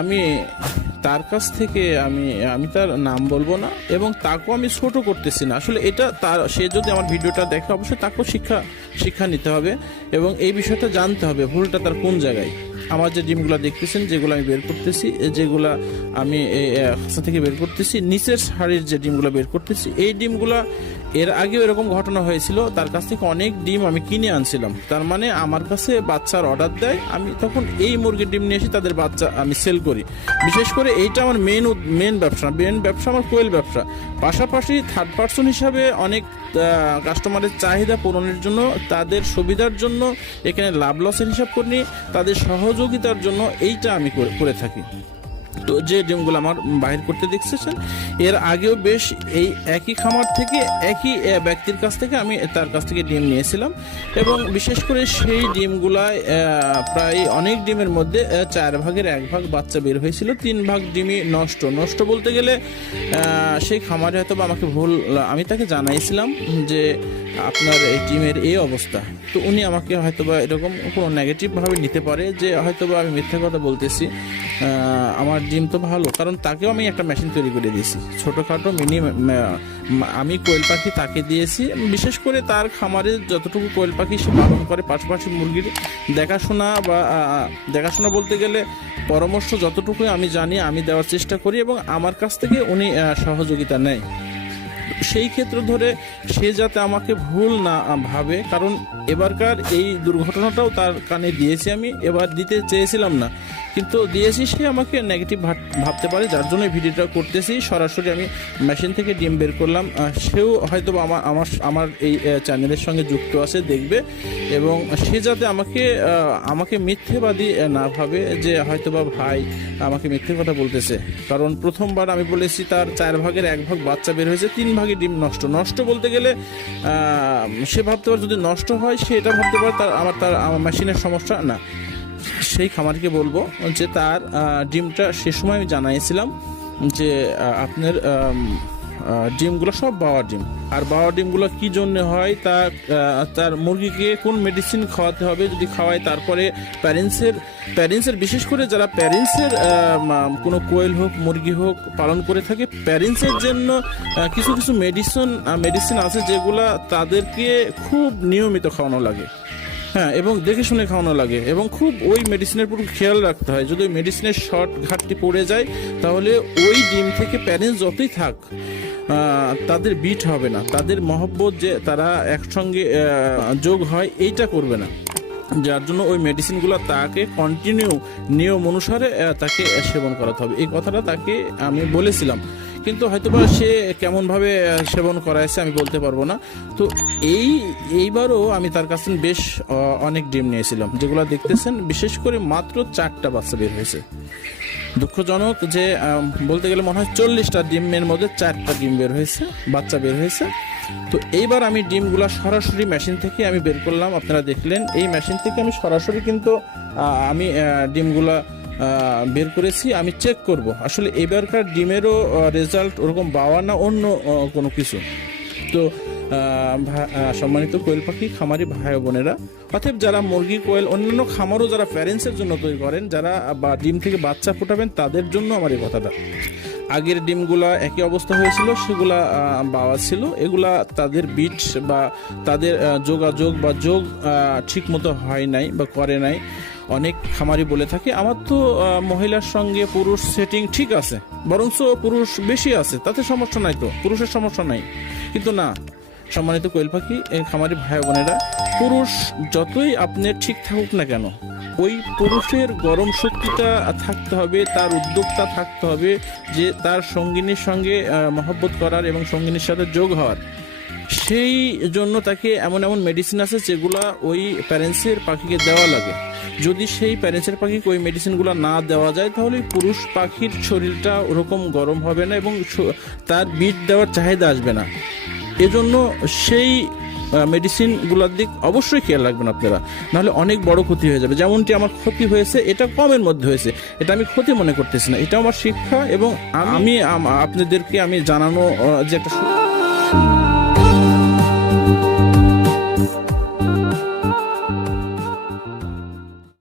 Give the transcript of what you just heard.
আমি তার কাছ থেকে আমি আমি তার নাম বলব না এবং তাকেও আমি ছোট করতেছি না। আসলে এটা তার, সে যদি আমার ভিডিওটা দেখে, অবশ্যই তাকেও শিক্ষা শিক্ষা নিতে হবে এবং এই বিষয়টা জানতে হবে, ভুলটা তার কোন জায়গায়? আমার যে ডিমগুলো দেখতেছেন, যেগুলো আমি বের করতেছি যেগুলা আমি থেকে বের করতেছি, নিচের শাড়ির যে ডিমগুলো বের করতেছি, এই ডিমগুলা এর আগেও এরকম ঘটনা হয়েছিল। তার কাছ থেকে অনেক ডিম আমি কিনে আনছিলাম। তার মানে আমার কাছে বাচ্চার অর্ডার দেয়, আমি তখন এই মুরগির ডিম নিয়ে এসে তাদের বাচ্চা আমি সেল করি। বিশেষ করে এইটা আমার মেন মেন ব্যবসা মেন ব্যবসা আমার কোয়েল ব্যবসা। পাশাপাশি থার্ড পার্সন হিসাবে অনেক কাস্টমারের চাহিদা পূরণের জন্য, তাদের সুবিধার জন্য, এখানে লাভ লসের হিসাব করি তাদের সহযোগিতার জন্য এইটা আমি করে থাকি। তো যে ডিমগুলো আমার বাহির করতে দেখতেছেন এর আগেও বেশ এই একই খামার থেকে একই ব্যক্তির কাছ থেকে আমি তার কাছ থেকে ডিম নিয়েছিলাম এবং বিশেষ করে সেই ডিমগুলায় প্রায় অনেক ডিমের মধ্যে চার ভাগের এক ভাগ বাচ্চা বের হয়েছিল, তিন ভাগ ডিমই নষ্ট। নষ্ট বলতে গেলে সেই খামারে হয়তো বা আমাকে ভুল, আমি তাকে জানাইছিলাম যে আপনার এই ডিমের এই অবস্থা। তো উনি আমাকে হয়তোবা এরকম কোনো নেগেটিভভাবে নিতে পারে যে হয়তোবা আমি মিথ্যা কথা বলতেছি। আমার ডিম তো ভালো, কারণ তাকেও আমি একটা মেশিন তৈরি করে দিয়েছি। ছোটোখাটো মিনি আমি কোয়েল পাখি তাকে দিয়েছি। বিশেষ করে তার খামারে যতটুকু কোয়েল পাখি সে পালন করে, পাশাপাশি মুরগির দেখাশোনা বা দেখাশোনা বলতে গেলে পরামর্শ যতটুকুই আমি জানি, আমি দেওয়ার চেষ্টা করি এবং আমার কাছ থেকে উনি সহযোগিতা নেয়। সেই ক্ষেত্র ধরে সে যাতে আমাকে ভুল না ভাবে, কারণ এবারকার এই দুর্ঘটনাটাও তার কানে দিয়েছি আমি, এবার দিতে চেয়েছিলাম না। কিন্তু দিয়েছি সে আমাকে নেগেটিভ ভাবতে পারে, যার জন্য ভিডিওটা করতেছি। সরাসরি আমি মেশিন থেকে ডিম বের করলাম। সেও হয়তো আমার আমার আমার এই চ্যানেলের সঙ্গে যুক্ত আছে, দেখবে। এবং সে যাতে আমাকে আমাকে মিথ্যেবাদী না ভাবে, যে হয়তো বা ভাই আমাকে মিথ্যে কথা বলতেছে। কারণ প্রথমবার আমি বলেছি তার চার ভাগের এক ভাগ বাচ্চা বের হয়েছে, তিন ভাগে ডিম নষ্ট। নষ্ট বলতে গেলে সে ভাবতে পারে যদি নষ্ট হয়, সে এটা ভাবতে পারে তার আমার তার মেশিনের সমস্যা। না, সেই খামারকে বলব যে তার ডিমটা সে সময় আমি জানাইছিলাম যে আপনার ডিমগুলো সব বাওয়া ডিম। আর বাওয়া ডিমগুলো কি জন্য হয়? আহ, তার মুরগিকে কোন মেডিসিন খাওয়াতে হবে যদি খাওয়ায়? তারপরে প্যারেন্টসের প্যারেন্টসের বিশেষ করে যারা প্যারেন্টসের কোনো কোয়েল হোক মুরগি হোক পালন করে থাকে প্যারেন্টসের জন্য কিছু কিছু মেডিসিন মেডিসিন আছে যেগুলা তাদেরকে খুব নিয়মিত খাওয়ানো লাগে। হ্যাঁ এবং দেখে শুনে খাওয়ানো লাগে। এবং খুব ওই মেডিসিনের পুরো খেয়াল রাখতে হয়। যদি ওই মেডিসিনের শর্ট ঘাটতি পড়ে যায়, তাহলে ওই ডিম থেকে প্যারেন্টস যতই থাক তাদের বিট হবে না। তাদের মহব্বত যে তারা একসঙ্গে যোগ হয়, এইটা করবে না। যার জন্য ওই মেডিসিনগুলো তাকে কন্টিনিউ নিয়ম অনুসারে তাকে সেবন করাতে হবে। এই কথাটা তাকে আমি বলেছিলাম। কিন্তু হয়তোবা সে কেমনভাবে সেবন করাইছে আমি বলতে পারব না। তো এই, এইবারও আমি তার কাছে বেশ অনেক ডিম নিয়েছিলাম। যেগুলো দেখতেছেন, বিশেষ করে মাত্র চারটা বাচ্চা বের হয়েছে। দুঃখজনক যে বলতে গেলে মনে হয় চল্লিশটা ডিমের মধ্যে চারটা ডিম বের হয়েছে, বাচ্চা বের হয়েছে। তো এইবার আমি ডিমগুলো সরাসরি মেশিন থেকে আমি বের করলাম। আপনারা দেখলেন, এই মেশিন থেকে আমি সরাসরি কিন্তু আমি ডিমগুলা বের করেছি, আমি চেক করব। আসলে এবারকার ডিমেরও রেজাল্ট ওরকম বাওয়া না, অন্য কোনো কিছু। তো সম্মানিত কোয়েল পাখি, খামারি ভাই বোনেরা, অতএব যারা মুরগি, কোয়েল, অন্যান্য খামারও যারা প্যারেন্টসের জন্য তৈরি করেন, যারা বা ডিম থেকে বাচ্চা ফোটাবেন, তাদের জন্য আমার এই কথাটা। আগের ডিমগুলা একই অবস্থা হয়েছিল, সেগুলা বাওয়া ছিল। এগুলা তাদের বিট বা তাদের যোগাযোগ বা যোগ ঠিক মতো হয় নাই বা করে নাই। অনেক খামারি বলে থাকে, আমার তো মহিলার সঙ্গে পুরুষ সেটিং ঠিক আছে, বরঞ্চ পুরুষ বেশি আছে, তাতে সমস্যা নাই তো, পুরুষের সমস্যা নাই। কিন্তু না, সম্মানিত কোয়েল পাখি খামারি ভাই বোনেরা, পুরুষ যতই আপনি ঠিক থাকুক না কেন, ওই পুরুষের গরম শক্তিটা থাকতে হবে, তার উদ্যোগটা থাকতে হবে, যে তার সঙ্গিনীর সঙ্গে মহব্বত করার এবং সঙ্গিনীর সাথে যোগ হওয়ার। সেই জন্য তাকে এমন এমন মেডিসিন আছে যেগুলা ওই প্যারেন্টসের পাখিকে দেওয়া লাগে। যদি সেই প্যারেন্টসের পাখিকে ওই মেডিসিনগুলো না দেওয়া যায়, তাহলে পুরুষ পাখির শরীরটা ওরকম গরম হবে না এবং তার বিট দেওয়ার চাহিদা আসবে না। এজন্য সেই মেডিসিনগুলোর দিক অবশ্যই খেয়াল রাখবেন আপনারা। নাহলে অনেক বড় ক্ষতি হয়ে যাবে। যেমনটি আমার ক্ষতি হয়েছে, এটা কমের মধ্যে হয়েছে। এটা আমি ক্ষতি মনে করতেছি না। এটা আমার শিক্ষা এবং আমি আপনাদেরকে আমি জানানো যে একটা